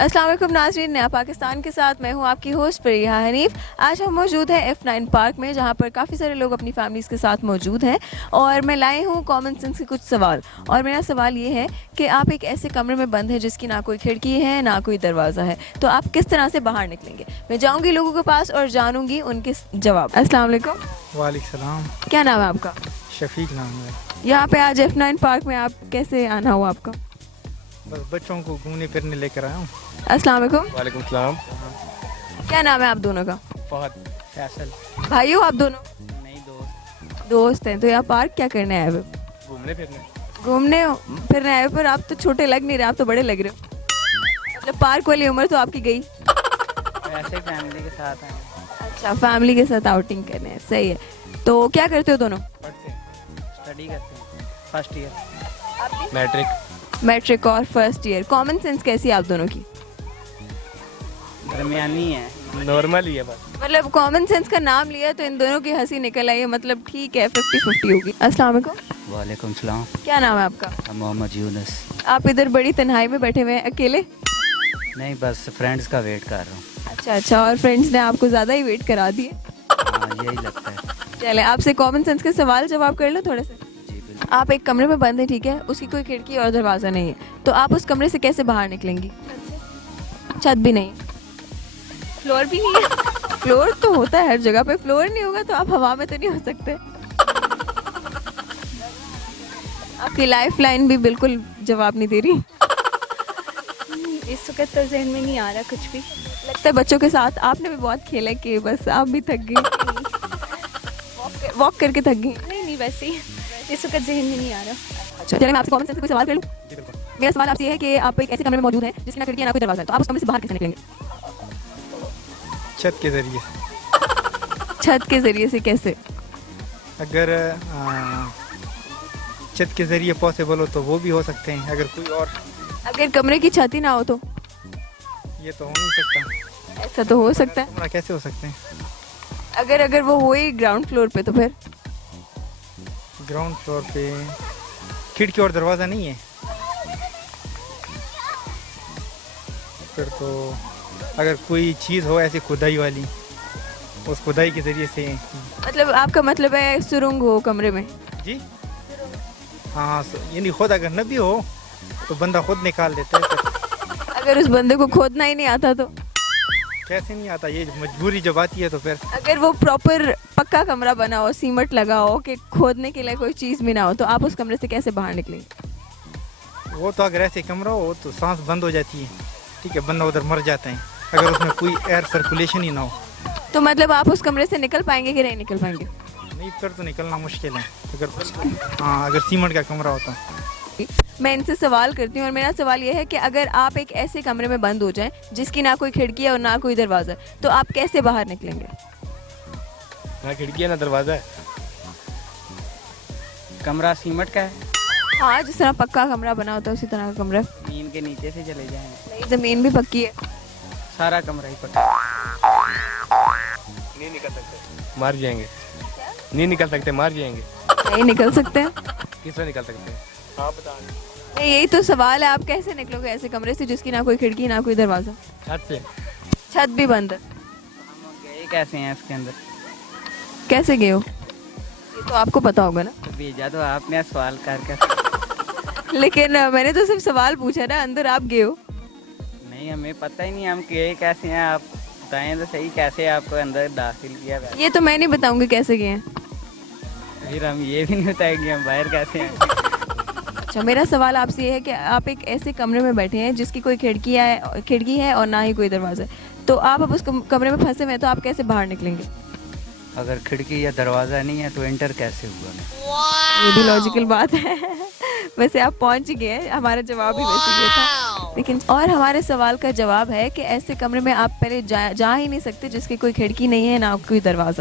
अस्सलाम वालेकुम नाज़रीन, नया पाकिस्तान के साथ मैं हूं आपकी होस्ट प्रिया हनीफ। आज हम मौजूद हैं F9 पार्क में, जहां पर काफ़ी सारे लोग अपनी फैमिलीज़ के साथ मौजूद हैं और मैं लाई हूं कॉमन सेंस के कुछ सवाल। और मेरा सवाल ये है कि आप एक ऐसे कमरे में बंद हैं जिसकी ना कोई खिड़की है ना कोई दरवाज़ा है, तो आप किस तरह से बाहर निकलेंगे? मैं जाऊँगी लोगों के पास और जानूँगी उनके जवाब। अस्सलाम वालेकुम। वालेकुम सलाम। क्या नाम है आपका? शफीक नाम है। यहाँ पे आज F9 पार्क में आप कैसे आना हुआ आपका? बस बच्चों को घूमने फिरने लेकर आया हूँ। अस्सलाम वालेकुम। वालेकुम सलाम। क्या नाम है आप दोनों का? फहद। फैसल। भाई हो आप दोनों? नहीं दोस्त। दोस्त हैं। तो यहाँ पार्क क्या करने आए हुए? घूमने फिरने। घूमने फिरने आए हो, पर आप तो छोटे लग नहीं रहे, आप तो बड़े लग रहे हो। मतलब पार्क वाली उम्र तो आपकी गई। ऐसे फैमिली के साथ आए। अच्छा, फैमिली के साथ आउटिंग करने हैं, सही है। तो क्या करते हो दोनों? पढ़ते हैं, स्टडी करते हैं, फर्स्ट ईयर। मैट्रिक। मैट्रिक और फर्स्ट ईयर। कॉमन सेंस कैसी है आप दोनों की? दरमियानी है। नॉर्मल ही है बस। मतलब कॉमन सेंस का नाम लिया तो इन दोनों की हंसी निकल आई है, मतलब ठीक है 50-50 होगी। अस्सलाम वालेकुम। वालेकुम सलाम। क्या नाम है आपका? मोहम्मद यूनुस। आप इधर बड़ी तन्हाई में बैठे हुए हैं, अकेले? नहीं, बस फ्रेंड्स का वेट कर रहा हूँ। अच्छा अच्छा, और फ्रेंड्स ने आपको ज़्यादा ही वेट करा दिए? हाँ, यही लगता है। चले आपसे कॉमन सेंस के सवाल जवाब कर लो थोड़े से। जी बिल्कुल। आप एक कमरे में बंद है, ठीक है, उसकी कोई खिड़की और दरवाज़ा नहीं है, तो आप उस कमरे से कैसे बाहर निकलेंगी? छत भी नहीं, फ्लोर भी नहीं है। फ्लोर तो होता है हर जगह पे, फ्लोर नहीं होगा तो आप हवा में तो नहीं हो सकते। आपकी लाइफ लाइन भी बिल्कुल जवाब नहीं दे रही। इस वक्त तो जहन में नहीं आ रहा कुछ भी। लगता है बच्चों के साथ आपने भी बहुत खेला कि बस आप भी थक गई। वॉक करके थक गई। नहीं वैसे ही इस वक्त जहन में नहीं आ रहा। अच्छा, चलिए मैं आपसे कॉमन सेंस से कोई सवाल कर लूं? मेरा सवाल आपसे ये है कि आप एक ऐसे कमरे में मौजूद हैं जिसकी ना खिड़की है ना कोई दरवाजा है, तो आप उस कमरे से बाहर कैसे निकलेंगे? छत के जरिए। छत के जरिए से कैसे? अगर छत के जरिए पॉसिबल हो तो वो भी हो सकते हैं। अगर कोई और, अगर कमरे की छत ही ना हो तो? ये तो हो नहीं सकता। ऐसा तो हो सकता है। कमरा कैसे हो सकते हैं? अगर वो हो ही ग्राउंड फ्लोर पे तो फिर? ग्राउंड फ्लोर पे खिड़की और दरवाज़ा नहीं है, फिर तो अगर कोई चीज़ हो ऐसी खुदाई वाली, उस खुदाई के ज़रिए से। मतलब आपका मतलब है सुरंग हो कमरे में? जी हाँ, यानी खुद अगर न भी हो तो बंदा खुद निकाल देता है। फिर अगर उस बंदे को खोदना ही नहीं आता तो? कैसे नहीं आता, ये मजबूरी जब आती है तो फिर। अगर वो प्रॉपर पक्का कमरा बना हो, सीमेंट लगा हो, कि खोदने के लिए कोई चीज़ भी ना हो, तो आप उस कमरे से कैसे बाहर निकलेंगे? वो तो अगर ऐसे कमरा हो तो सांस बंद हो जाती है, ठीक है, बंदा उधर मर जाता है अगर उसमें कोई एयर सर्कुलेशन ही ना हो। तो मतलब आप उस कमरे से निकल पाएंगे कि नहीं निकल पाएंगे? नहीं, फिर तो निकलना मुश्किल है अगर सीमेंट का कमरा होता। मैं इनसे सवाल करती हूँ और मेरा सवाल ये है कि अगर आप एक ऐसे कमरे में बंद हो जाएं जिसकी ना कोई खिड़की है और ना कोई दरवाज़ा, तो आप कैसे बाहर निकलेंगे? ना खिड़की है ना दरवाजा है। कमरा सीमेंट का है। हाँ, जिस तरह पक्का कमरा बना होता है उसी तरह का कमरा। नींद के नीचे से चले जाएं। नहीं, ज़मीन भी पक्की है। सारा कमरा ही पक्का। नहीं निकल सकते, मार जाएंगे। नहीं निकल सकते, मार जाएंगे। नहीं निकल सकते हैं? किससे निकल सकते हैं? आप बताओ। नहीं, यही तो सवाल है, आप कैसे निकलोगे ऐसे कमरे से जिसकी ना कोई खिड़की ना कोई दरवाज़ा? छत से। छत भी बंद है। हम गए कैसे हैं इसके अंदर? कैसे गए हो ये तो आपको पता होगा ना। तो भेजा तो आपने सवाल कर। लेकिन मैंने तो सिर्फ सवाल पूछा ना, अंदर आप गए हो। नहीं, हमें पता ही नहीं हम गए कैसे हैं। आप बताएं तो सही, कैसे आपको अंदर दाखिल किया? ये तो मैं नहीं बताऊंगी कैसे गए हैं। फिर हम ये भी नहीं बताएंगे हम बाहर कैसे हैं। अच्छा, मेरा सवाल आपसे ये है कि आप एक ऐसे कमरे में बैठे हैं जिसकी कोई खिड़की है और ना ही कोई दरवाज़ा है, तो आप अब उस कमरे में फंसे हुए हैं, तो आप कैसे बाहर निकलेंगे? अगर खिड़की या दरवाज़ा नहीं है तो एंटर कैसे हुआ? ये भी लॉजिकल बात है। वैसे आप पहुंच गए हैं, हमारा जवाब ही वैसे ये था। लेकिन और हमारे सवाल का जवाब है कि ऐसे कमरे में आप पहले जा ही नहीं सकते जिसकी कोई खिड़की नहीं है ना कोई दरवाज़ा है।